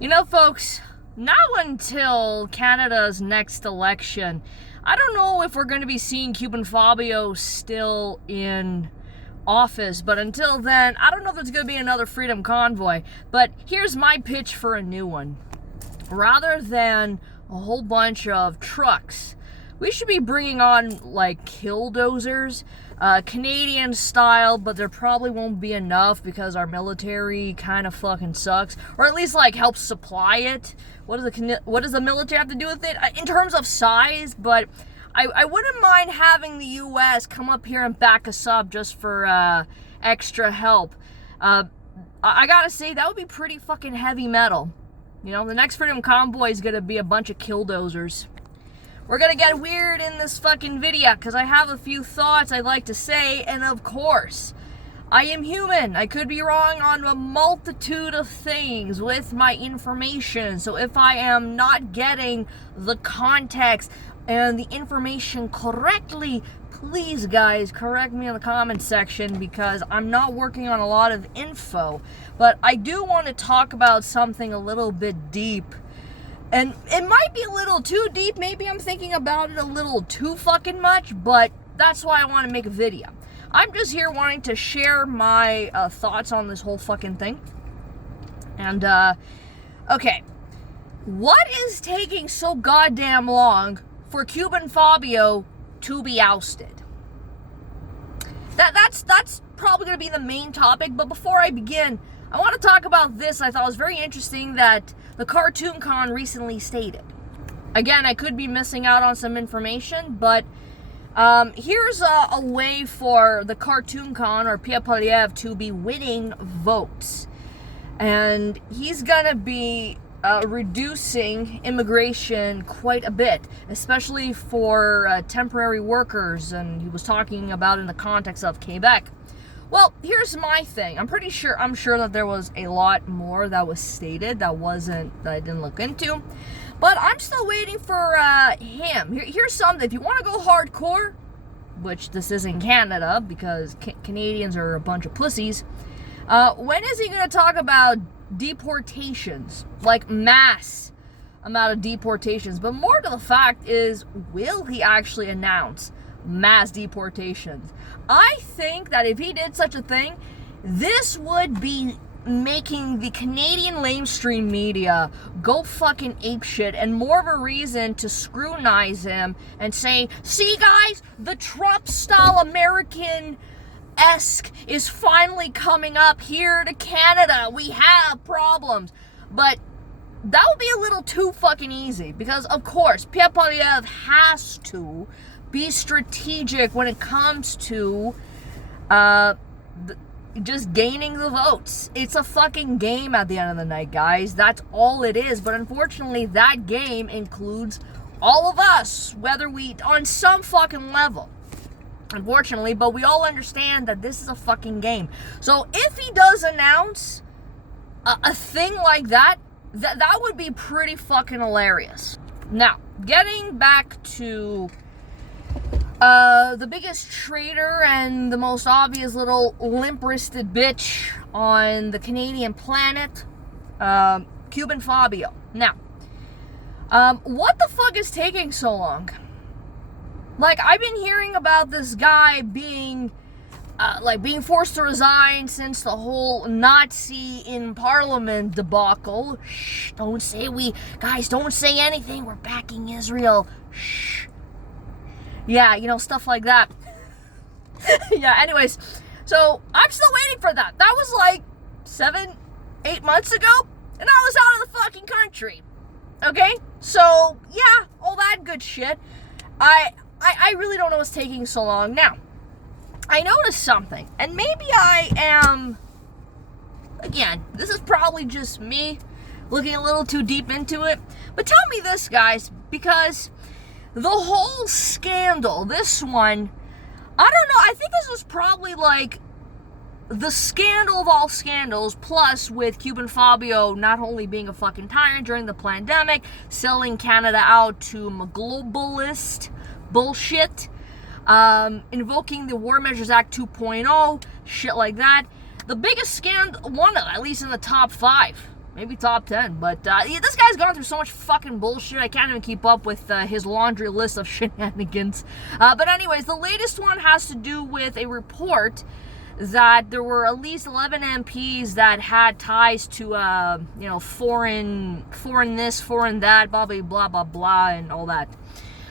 You know, folks, not until Canada's next election, I don't know if we're going to be seeing Cuban Fabio still in office, but until then, I don't know if there's going to be another Freedom Convoy. But here's my pitch for a new one. Rather than a whole bunch of trucks, we should be bringing on, like, killdozers, Canadian style, but there probably won't be enough because our military kind of fucking sucks. Or at least, like, helps supply it. What does the military have to do with it? In terms of size, but I wouldn't mind having the U.S. come up here and back us up just for extra help. I gotta say, that would be pretty fucking heavy metal. You know, the next Freedom Convoy is gonna be a bunch of killdozers. We're gonna get weird in this fucking video because I have a few thoughts I'd like to say, and of course, I am human. I could be wrong on a multitude of things with my information. So if I am not getting the context and the information correctly, please, guys, correct me in the comment section because I'm not working on a lot of info. But I do want to talk about something a little bit deep. And it might be a little too deep. Maybe I'm thinking about it a little too fucking much, but that's why I want to make a video. I'm just here wanting to share my thoughts on this whole fucking thing. And, okay. What is taking so goddamn long for Cuban Fabio to be ousted? That's probably going to be the main topic, but before I begin, I want to talk about this. I thought it was very interesting that the Cartoon Con recently stated. Again, I could be missing out on some information, but here's a way for the Cartoon Con or Pierre Poilievre to be winning votes. And he's going to be reducing immigration quite a bit, especially for temporary workers, and he was talking about in the context of Quebec. Well, here's my thing. I'm sure that there was a lot more that was stated that I didn't look into, but I'm still waiting for him. Here's something. If you want to go hardcore, which this is in Canada because Canadians are a bunch of pussies, when is he going to talk about deportations, like mass amount of deportations? But more to the fact is, will he actually announce mass deportations? I think that if he did such a thing, this would be making the Canadian lamestream media go fucking apeshit, and more of a reason to scrutinize him and say, see guys, the Trump-style American-esque is finally coming up here to Canada. We have problems. But that would be a little too fucking easy because, of course, Pierre Poilievre has to be strategic when it comes to just gaining the votes. It's a fucking game at the end of the night, guys. That's all it is. But unfortunately, that game includes all of us, whether we, on some fucking level. Unfortunately, but we all understand that this is a fucking game. So if he does announce a thing like that, that would be pretty fucking hilarious. Now, getting back to the biggest traitor and the most obvious little limp-wristed bitch on the Canadian planet, Cuban Fabio. Now, what the fuck is taking so long? Like, I've been hearing about this guy being forced to resign since the whole Nazi in Parliament debacle. Shh, don't say don't say anything. We're backing Israel. Shh. Yeah, you know, stuff like that. Yeah, anyways, so I'm still waiting for that. That was like 7-8 months ago, and I was out of the fucking country. Okay? So, yeah, all that good shit. I really don't know what's taking so long. Now, I noticed something, and maybe I am, again, this is probably just me looking a little too deep into it, but tell me this, guys, because the whole scandal, this one, I don't know, I think this was probably like the scandal of all scandals, plus with Cuban Fabio not only being a fucking tyrant during the pandemic, selling Canada out to globalist bullshit, invoking the War Measures Act 2.0, shit like that. The biggest scandal, one of, at least in the top 5, maybe top 10. But this guy's gone through so much fucking bullshit, I can't even keep up with his laundry list of shenanigans. But anyways, the latest one has to do with a report that there were at least 11 MPs that had ties to, foreign this, foreign that, blah, blah, blah, blah, blah, and all that.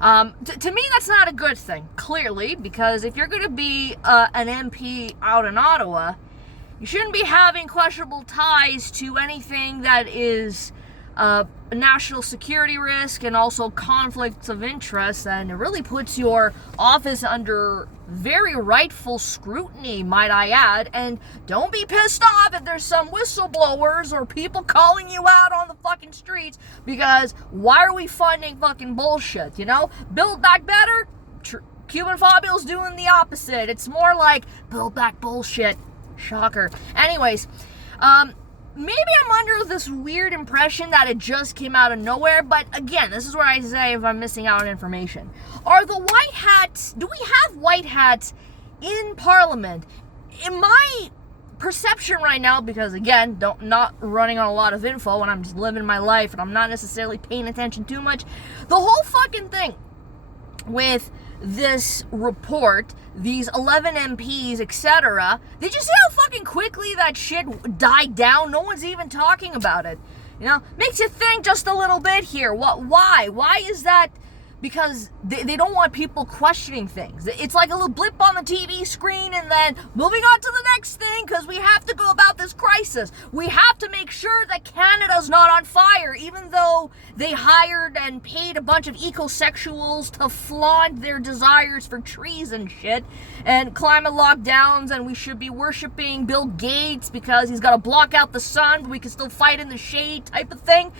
To me, that's not a good thing, clearly, because if you're going to be an MP out in Ottawa, you shouldn't be having questionable ties to anything that is a national security risk and also conflicts of interest, and it really puts your office under very rightful scrutiny, might I add. And don't be pissed off if there's some whistleblowers or people calling you out on the fucking streets, because why are we funding fucking bullshit, Build Back Better? Cuban Fabio's doing the opposite. It's more like build back bullshit. Shocker. Anyways, maybe I'm under this weird impression that it just came out of nowhere, but again, this is where I say if I'm missing out on information. Are the white hats, do we have white hats in Parliament? In my perception right now, because again, not running on a lot of info and I'm just living my life and I'm not necessarily paying attention too much, the whole fucking thing with this report, these 11 MPs, etc. Did you see how fucking quickly that shit died down? No one's even talking about it. Makes you think just a little bit here. Why? Why is that? Because they don't want people questioning things. It's like a little blip on the TV screen and then moving on to the next thing because we have to go about this crisis. We have to make sure that Canada's not on fire, even though they hired and paid a bunch of ecosexuals to flaunt their desires for trees and shit and climate lockdowns, and we should be worshiping Bill Gates because he's got to block out the sun, but we can still fight in the shade type of thing.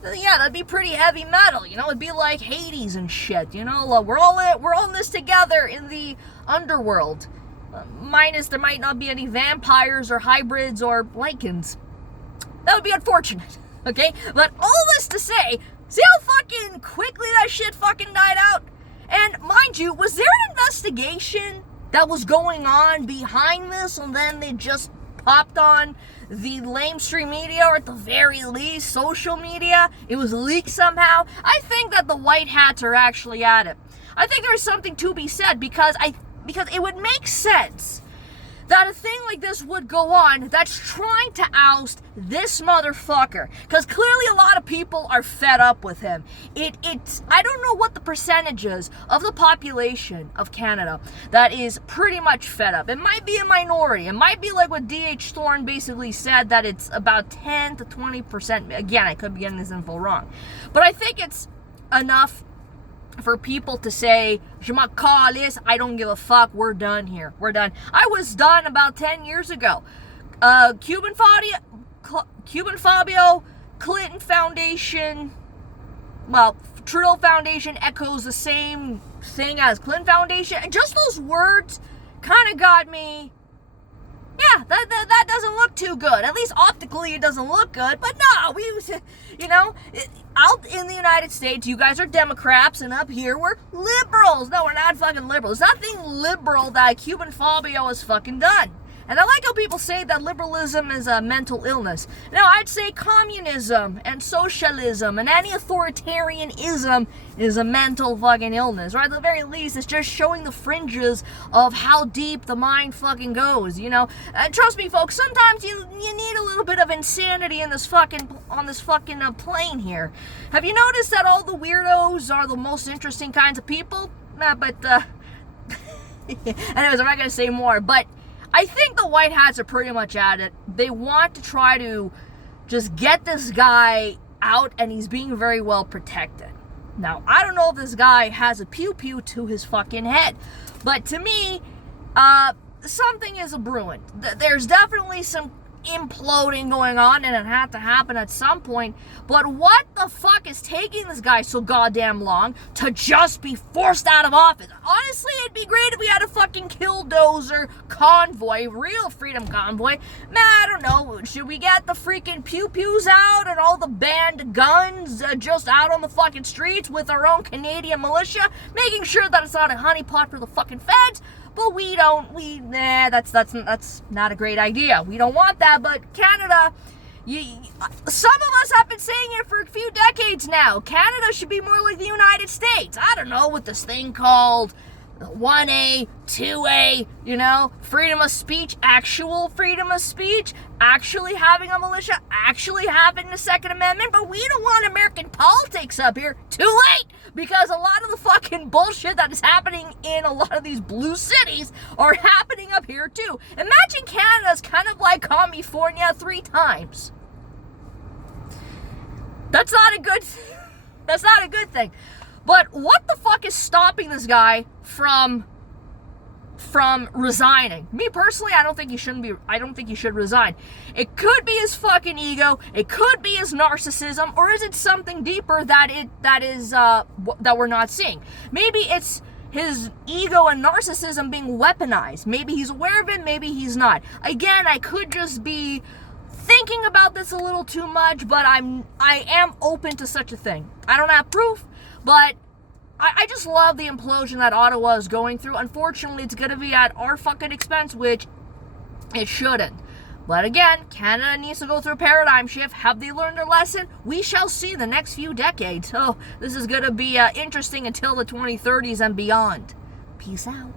Yeah, that'd be pretty heavy metal, it'd be like Hades and shit, we're all in this together in the underworld, minus there might not be any vampires or hybrids or lycans. That would be unfortunate, okay? But all this to say, see how fucking quickly that shit fucking died out? And mind you, was there an investigation that was going on behind this and then they just popped on the lamestream media, or at the very least social media? It was leaked somehow. I think that the white hats are actually at it. I think there's something to be said because it would make sense that a thing like this would go on that's trying to oust this motherfucker. Because clearly a lot of people are fed up with him. It's I don't know what the percentage is of the population of Canada that is pretty much fed up. It might be a minority. It might be like what D.H. Thorne basically said, that it's about 10 to 20%. Again, I could be getting this info wrong. But I think it's enough for people to say, je m'en calisse, I don't give a fuck, we're done here. We're done. I was done about 10 years ago. Cuban Fabio, Clinton Foundation, well, Trudeau Foundation echoes the same thing as Clinton Foundation. Just those words kind of got me, yeah, that doesn't look too good. At least optically it doesn't look good. But no, out in the United States, you guys are Democrats, and up here we're liberals. No, we're not fucking liberals. Nothing liberal that Cuban Fabio has fucking done. And I like how people say that liberalism is a mental illness. No, I'd say communism and socialism and any authoritarianism is a mental fucking illness. Or at the very least, it's just showing the fringes of how deep the mind fucking goes, trust me, folks, sometimes you need a little bit of insanity in this fucking, on this fucking plane here. Have you noticed that all the weirdos are the most interesting kinds of people? Nah, but, anyways, I'm not gonna say more, but I think the white hats are pretty much at it. They want to try to just get this guy out, and he's being very well protected. Now, I don't know if this guy has a pew-pew to his fucking head, but to me, something is a brewing. There's definitely some imploding going on, and it had to happen at some point. But what the fuck is taking this guy so goddamn long to just be forced out of office? Honestly, it'd be great if we had a fucking killdozer convoy, real freedom convoy. Man, I don't know, should we get the freaking pew-pews out and all the banned guns just out on the fucking streets with our own Canadian militia, making sure that it's not a honeypot for the fucking feds? But that's not a great idea. We don't want that, but Canada, Some of us have been saying it for a few decades now. Canada should be more like the United States. I don't know, with this thing called 1A, 2A, freedom of speech, actual freedom of speech, actually having a militia, actually having the Second Amendment, but we don't want American politics up here. Too late! Because a lot of the fucking bullshit that is happening in a lot of these blue cities are happening up here too. Imagine Canada's kind of like California 3 times. That's not a good thing. But what the fuck is stopping this guy from resigning? Me personally, I don't think he should resign. It could be his fucking ego, it could be his narcissism, or is it something deeper that we're not seeing? Maybe it's his ego and narcissism being weaponized. Maybe he's aware of it, maybe he's not. Again, I could just be thinking about this a little too much, but I am open to such a thing. I don't have proof, but I just love the implosion that Ottawa is going through. Unfortunately, it's going to be at our fucking expense, which it shouldn't. But again, Canada needs to go through a paradigm shift. Have they learned their lesson? We shall see the next few decades. So this is going to be interesting until the 2030s and beyond. Peace out.